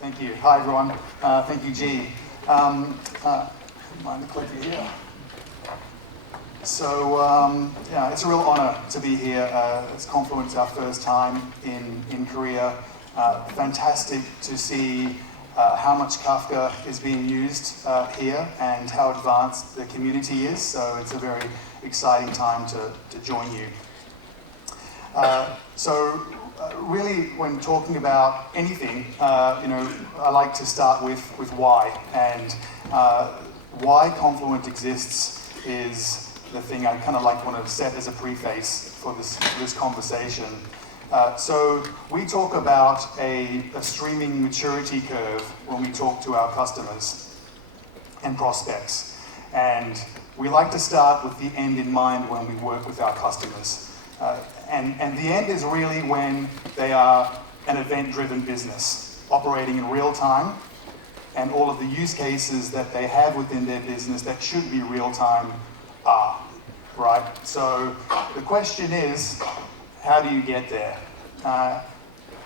Thank you. Hi, everyone. Thank you, G. Mind the clicker here. So, yeah, it's a real honor to be here. It's Confluent, our first time in Korea. Fantastic to see how much Kafka is being used here and how advanced the community is. So it's a very exciting time to join you. Really, when talking about anything, I like to start with why. And why Confluent exists is the thing I kind of want to set as a preface for this conversation. So we talk about a streaming maturity curve when we talk to our customers and prospects. And we like to start with the end in mind when we work with our customers. And the end is really when they are an event-driven business, operating in real time, and all of the use cases that they have within their business that should be real time are, right? So the question is, how do you get there?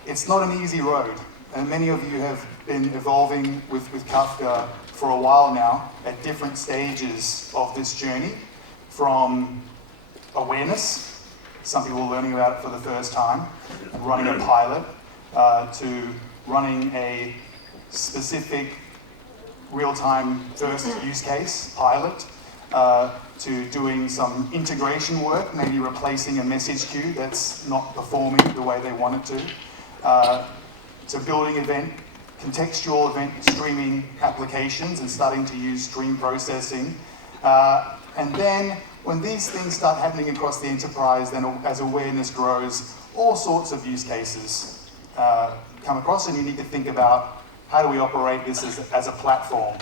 It's not an easy road, and many of you have been evolving with Kafka for a while now at different stages of this journey, from awareness, some people are learning about it for the first time, running a pilot, to running a specific real-time first use case pilot, to doing some integration work, maybe replacing a message queue that's not performing the way they want it to building contextual event streaming applications and starting to use stream processing. And then when these things start happening across the enterprise, then as awareness grows, all sorts of use cases come across, and you need to think about how do we operate this as a platform.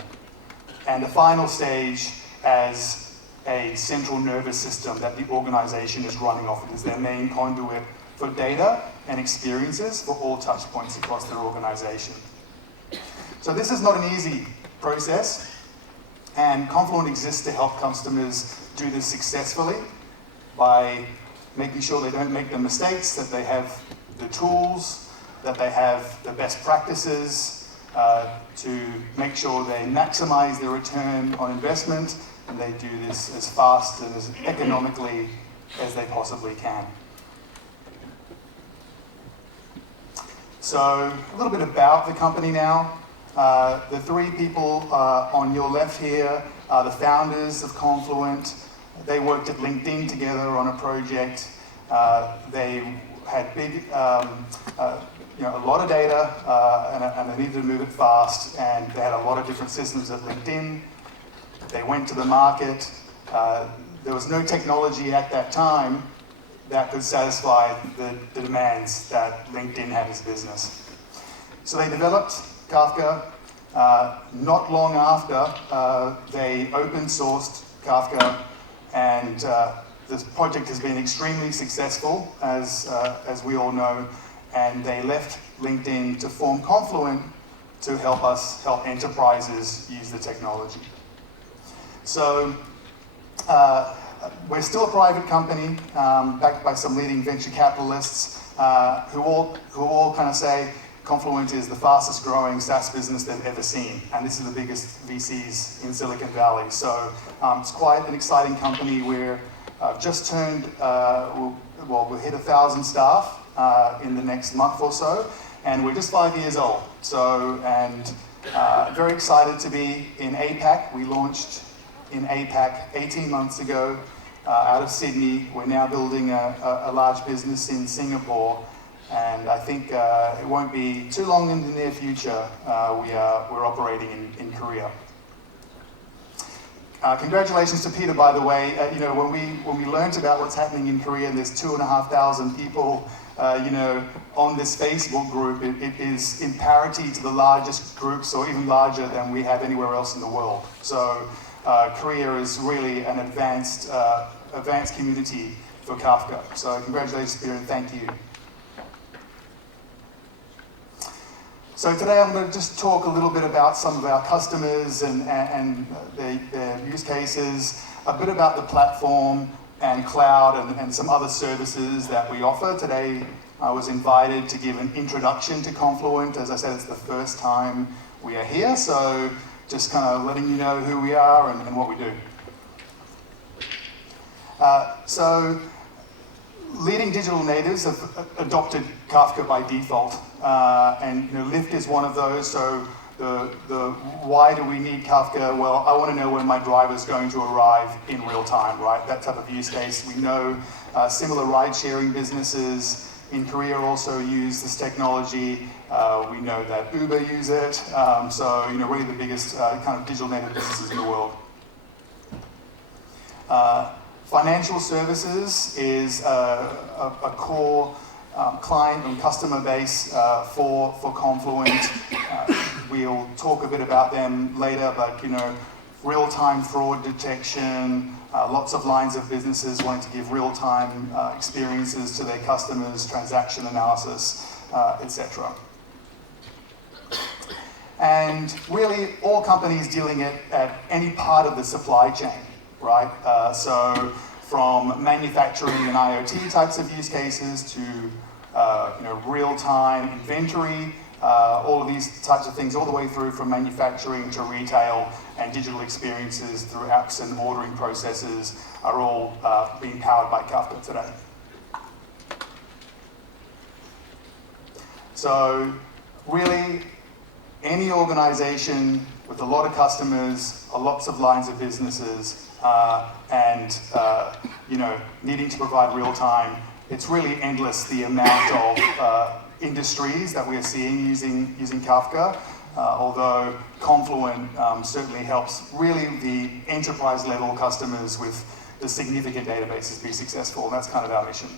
And the final stage as a central nervous system that the organization is running off of, is their main conduit for data and experiences for all touch points across their organization. So this is not an easy process, and Confluent exists to help customers do this successfully by making sure they don't make the mistakes, that they have the tools, that they have the best practices to make sure they maximize their return on investment, and they do this as fast and as economically as they possibly can. So a little bit about the company now. The three people on your left here are the founders of Confluent. They worked at LinkedIn together on a project. They had a lot of data, and they needed to move it fast, and they had a lot of different systems at LinkedIn. They went to the market. There was no technology at that time that could satisfy the demands that LinkedIn had as business. So they developed Kafka. Not long after, they open sourced Kafka, and this project has been extremely successful, as we all know, and they left LinkedIn to form Confluent to help enterprises use the technology. So we're still a private company, backed by some leading venture capitalists, who all kind of say Confluent is the fastest growing SaaS business they've ever seen, and this is the biggest VCs in Silicon Valley. So it's quite an exciting company. We're just turned, we'll hit 1,000 staff in the next month or so, and we're just 5 years old. So, and very excited to be in APAC. We launched in APAC 18 months ago out of Sydney. We're now building a large business in Singapore. And I think it won't be too long in the near future, we're operating in Korea. Congratulations to Peter, by the way. When we learned about what's happening in Korea, and there's 2,500 people, on this Facebook group, it is in parity to the largest groups, or even larger than we have anywhere else in the world. So Korea is really an advanced community for Kafka. So congratulations, Peter, and thank you. So today I'm going to just talk a little bit about some of our customers and their use cases, a bit about the platform, and cloud and some other services that we offer. Today, I was invited to give an introduction to Confluent. As I said, it's the first time we are here, so just kind of letting you know who we are and what we do. So, leading digital natives have adopted Kafka by default, and Lyft is one of those. So the why do we need Kafka? Well, I want to know when my driver is going to arrive in real time, right? That type of use case. We know similar ride-sharing businesses in Korea also use this technology. We know that Uber use it. So really the biggest kind of digital native businesses in the world. Financial services is a core client and customer base for Confluent. We'll talk a bit about them later, but real-time fraud detection, lots of lines of businesses wanting to give real-time experiences to their customers, transaction analysis, etc. And really, all companies dealing at any part of the supply chain, right? So from manufacturing and IoT types of use cases to real-time inventory, all of these types of things, all the way through from manufacturing to retail and digital experiences through apps and ordering processes are all being powered by Kafka today. So really, any organization with a lot of customers, lots of lines of businesses, and needing to provide real time, it's really endless the amount of industries that we're seeing using Kafka. Although Confluent certainly helps really the enterprise level customers with the significant databases be successful, and that's kind of our mission.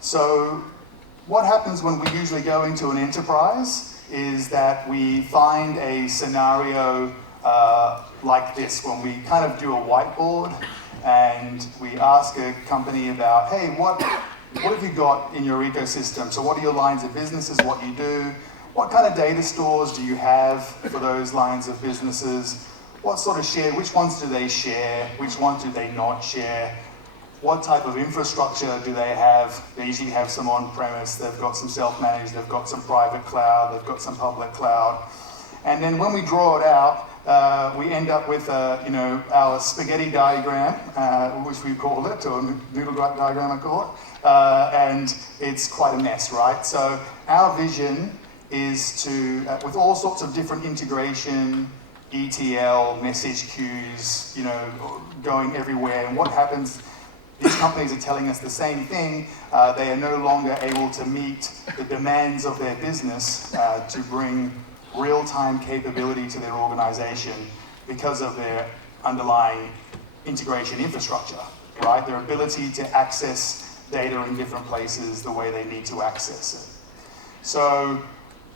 So what happens when we usually go into an enterprise is that we find a scenario like this, when we kind of do a whiteboard and we ask a company about, hey, what have you got in your ecosystem? So what are your lines of businesses, what you do? What kind of data stores do you have for those lines of businesses? What sort of share, which ones do they share? Which ones do they not share? What type of infrastructure do they have? They usually have some on-premise, they've got some self-managed, they've got some private cloud, they've got some public cloud. And then when we draw it out, we end up with our spaghetti diagram, which we call it, or noodle diagram I call it, and it's quite a mess, right? So our vision is to, with all sorts of different integration, ETL, message queues, going everywhere, and what happens, these companies are telling us the same thing. They are no longer able to meet the demands of their business to bring real-time capability to their organization because of their underlying integration infrastructure, right? Their ability to access data in different places the way they need to access it. So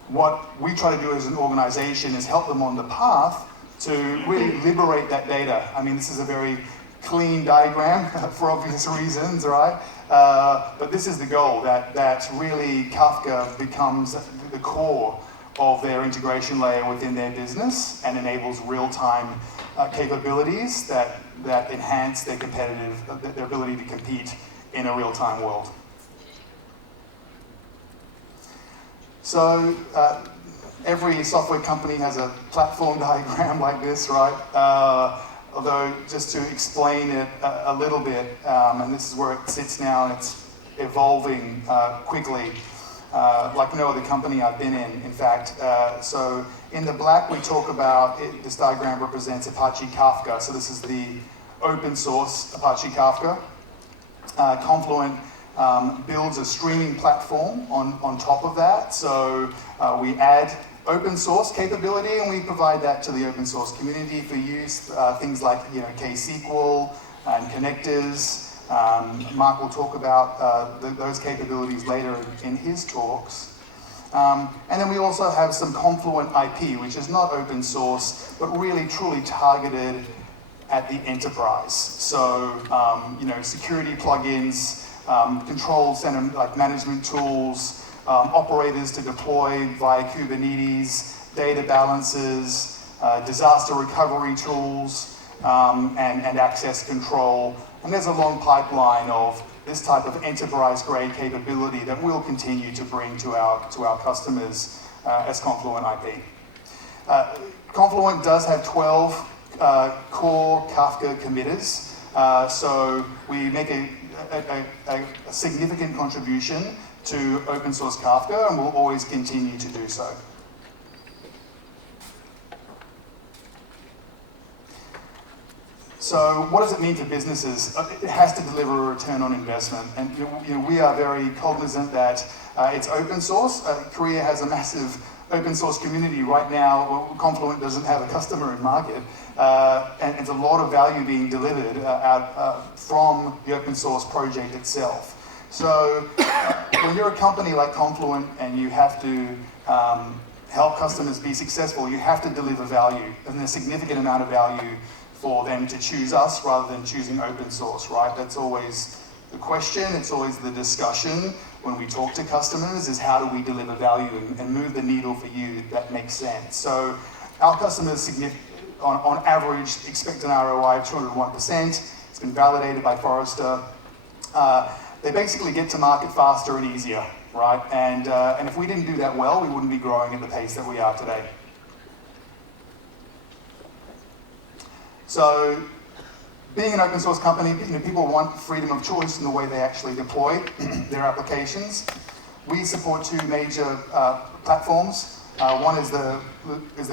what we try to do as an organization is help them on the path to really liberate that data. I mean, this is a very clean diagram for obvious reasons, right? But this is the goal, that really Kafka becomes the core of their integration layer within their business and enables real-time capabilities that enhance their ability to compete in a real-time world. So every software company has a platform diagram like this, right? Although, just to explain it a little bit, and this is where it sits now, and it's evolving quickly, like no other company I've been in fact. So in the black, we talk about, this diagram represents Apache Kafka. So this is the open source Apache Kafka. Confluent builds a streaming platform on top of that. So we add open source capability and we provide that to the open source community for use. Things like KSQL and connectors. Mark will talk about those capabilities later in his talks. And then we also have some Confluent IP, which is not open source, but really truly targeted at the enterprise. So, security plugins, control center like management tools, operators to deploy via Kubernetes, data balances, disaster recovery tools, and access control. And there's a long pipeline of this type of enterprise-grade capability that we'll continue to bring to our customers as Confluent IP. Confluent does have 12 core Kafka committers, so we make a significant contribution to open source Kafka, and we'll always continue to do so. So what does it mean for businesses? It has to deliver a return on investment, and we are very cognizant that it's open source. Korea has a massive open source community right now. Well, Confluent doesn't have a customer in market, and it's a lot of value being delivered from the open source project itself. So when you're a company like Confluent and you have to help customers be successful, you have to deliver value, and a significant amount of value for them to choose us rather than choosing open source, right? That's always the question, it's always the discussion when we talk to customers, is how do we deliver value and move the needle for you that makes sense. So our customers, on average, expect an ROI of 201%. It's been validated by Forrester. They basically get to market faster and easier, right? And if we didn't do that well, we wouldn't be growing at the pace that we are today. So, being an open source company, people want freedom of choice in the way they actually deploy their applications. We support two major platforms. One is the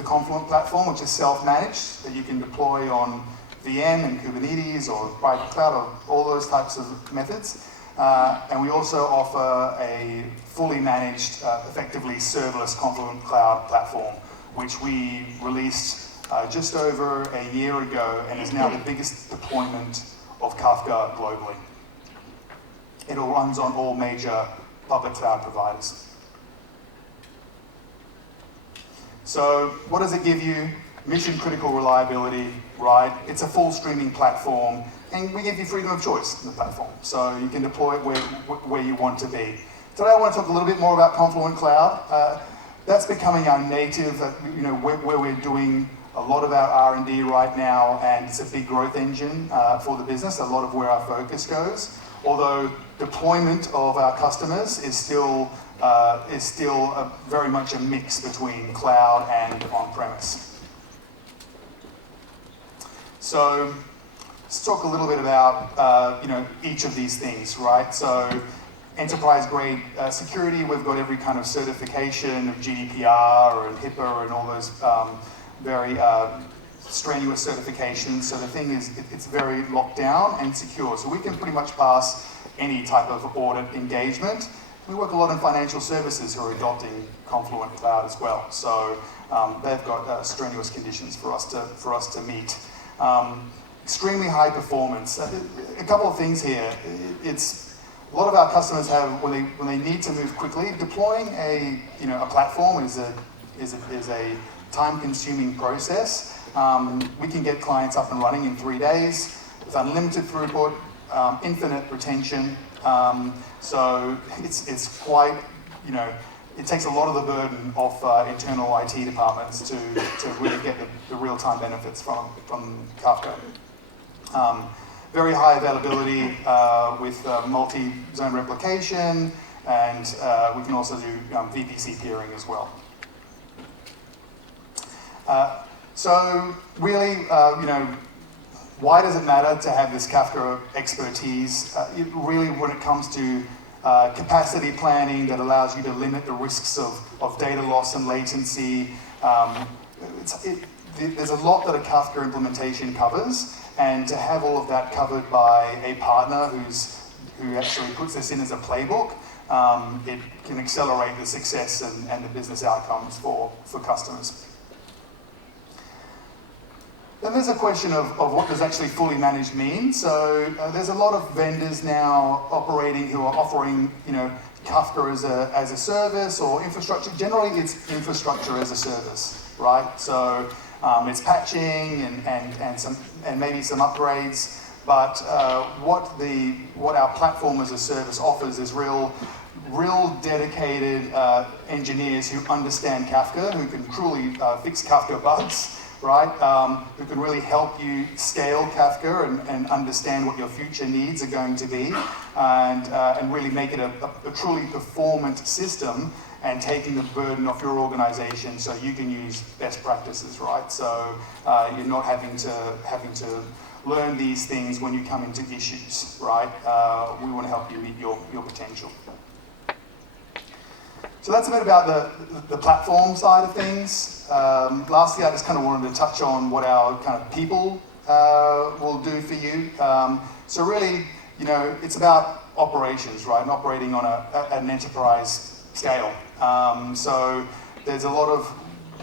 Confluent platform, which is self-managed, that you can deploy on VM and Kubernetes or private cloud or all those types of methods. And we also offer a fully managed, effectively serverless Confluent Cloud platform, which we released just over a year ago and is now the biggest deployment of Kafka globally. It all runs on all major public cloud providers. So what does it give you? Mission critical reliability, right? It's a full streaming platform, and we give you freedom of choice in the platform. So you can deploy it where you want to be. Today I want to talk a little bit more about Confluent Cloud. That's becoming our native, where we're doing a lot of our R&D right now, and it's a big growth engine for the business, a lot of where our focus goes. Although deployment of our customers is still very much a mix between cloud and on-premise. So let's talk a little bit about each of these things, right? So enterprise-grade security, we've got every kind of certification of GDPR and HIPAA and all those very strenuous certifications. So the thing is, it's very locked down and secure. So we can pretty much pass any type of audit engagement. We work a lot in financial services who are adopting Confluent Cloud as well. So they've got strenuous conditions for us to meet. Extremely high performance. A couple of things here. A lot of our customers have, when they need to move quickly, deploying a platform is a time-consuming process. We can get clients up and running in 3 days with unlimited throughput, infinite retention. So it's quite, it takes a lot of the burden off internal IT departments to really get the real-time benefits from Kafka. Very high availability with multi-zone replication, and we can also do VPC peering as well. So really, why does it matter to have this Kafka expertise? Really, when it comes to capacity planning that allows you to limit the risks of data loss and latency, there's a lot that a Kafka implementation covers, and to have all of that covered by a partner who actually puts this in as a playbook, it can accelerate the success and the business outcomes for customers. Then there's a question of what does actually fully managed mean. So there's a lot of vendors now operating who are offering, Kafka as a service or infrastructure. Generally, it's infrastructure as a service, right? So it's patching and maybe some upgrades. But what our platform as a service offers is real dedicated engineers who understand Kafka, who can truly fix Kafka bugs, right? Who can really help you scale Kafka and understand what your future needs are going to be, and really make it a truly performant system, and taking the burden off your organization so you can use best practices, right? So you're not having to learn these things when you come into issues, right? We want to help you meet your potential. So that's a bit about the platform side of things. Lastly, I just kind of wanted to touch on what our kind of people will do for you. So really, it's about operations, right? And operating on an enterprise scale. So there's a lot of,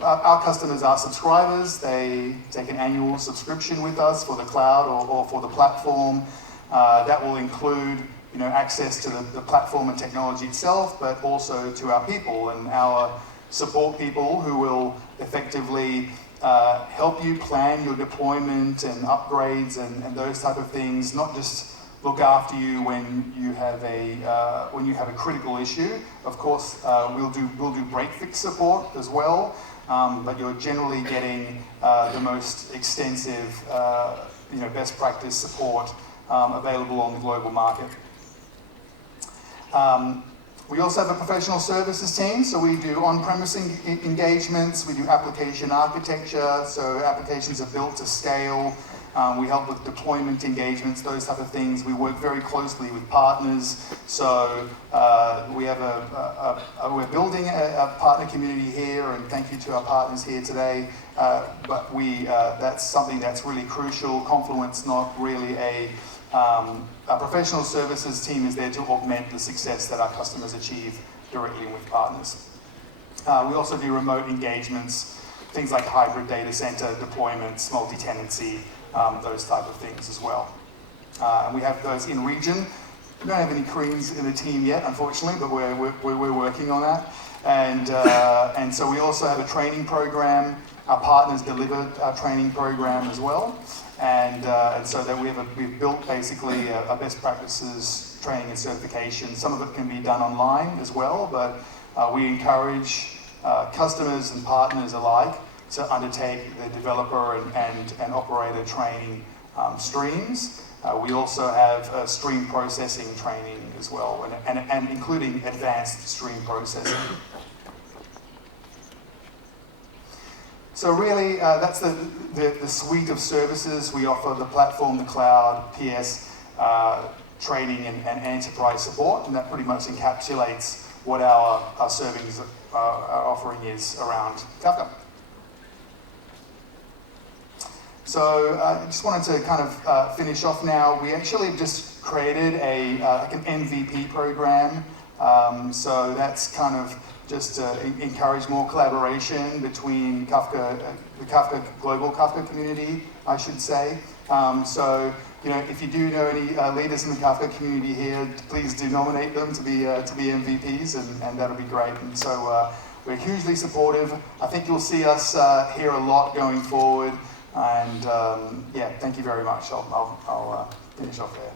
our customers are subscribers. They take an annual subscription with us for the cloud or for the platform. That will include access to the platform and technology itself, but also to our people and our support people who will effectively help you plan your deployment and upgrades and those type of things, not just look after you when you have a critical issue. Of course, we'll do break fix support as well, but you're generally getting the most extensive best practice support available on the global market. We also have a professional services team, so we do on-premise engagements, we do application architecture, so applications are built to scale. We help with deployment engagements, those type of things. We work very closely with partners, so we're building a partner community here, and thank you to our partners here today. But that's something that's really crucial. Confluent's not really our professional services team is there to augment the success that our customers achieve directly with partners. We also do remote engagements, things like hybrid data center deployments, multi-tenancy, those type of things as well. And we have those in region. We don't have any Koreans in the team yet, unfortunately, but we're working on that. And so we also have a training program. Our partners deliver our training program as well. And so that we've built basically a best practices training and certification. Some of it can be done online as well, but we encourage customers and partners alike to undertake the developer and operator training streams. We also have stream processing training as well, and including advanced stream processing. So really, that's the suite of services we offer: the platform, the cloud, PS, training, and enterprise support, and that pretty much encapsulates what our services, our offering is around Kafka. So I just wanted to kind of finish off now. We actually just created like an MVP program. So that's kind of just to encourage more collaboration between Kafka, the global Kafka community, I should say. So if you do know any leaders in the Kafka community here, please do nominate them to be MVPs, and that'll be great. And so we're hugely supportive. I think you'll see us here a lot going forward. And yeah, thank you very much. I'll finish off there.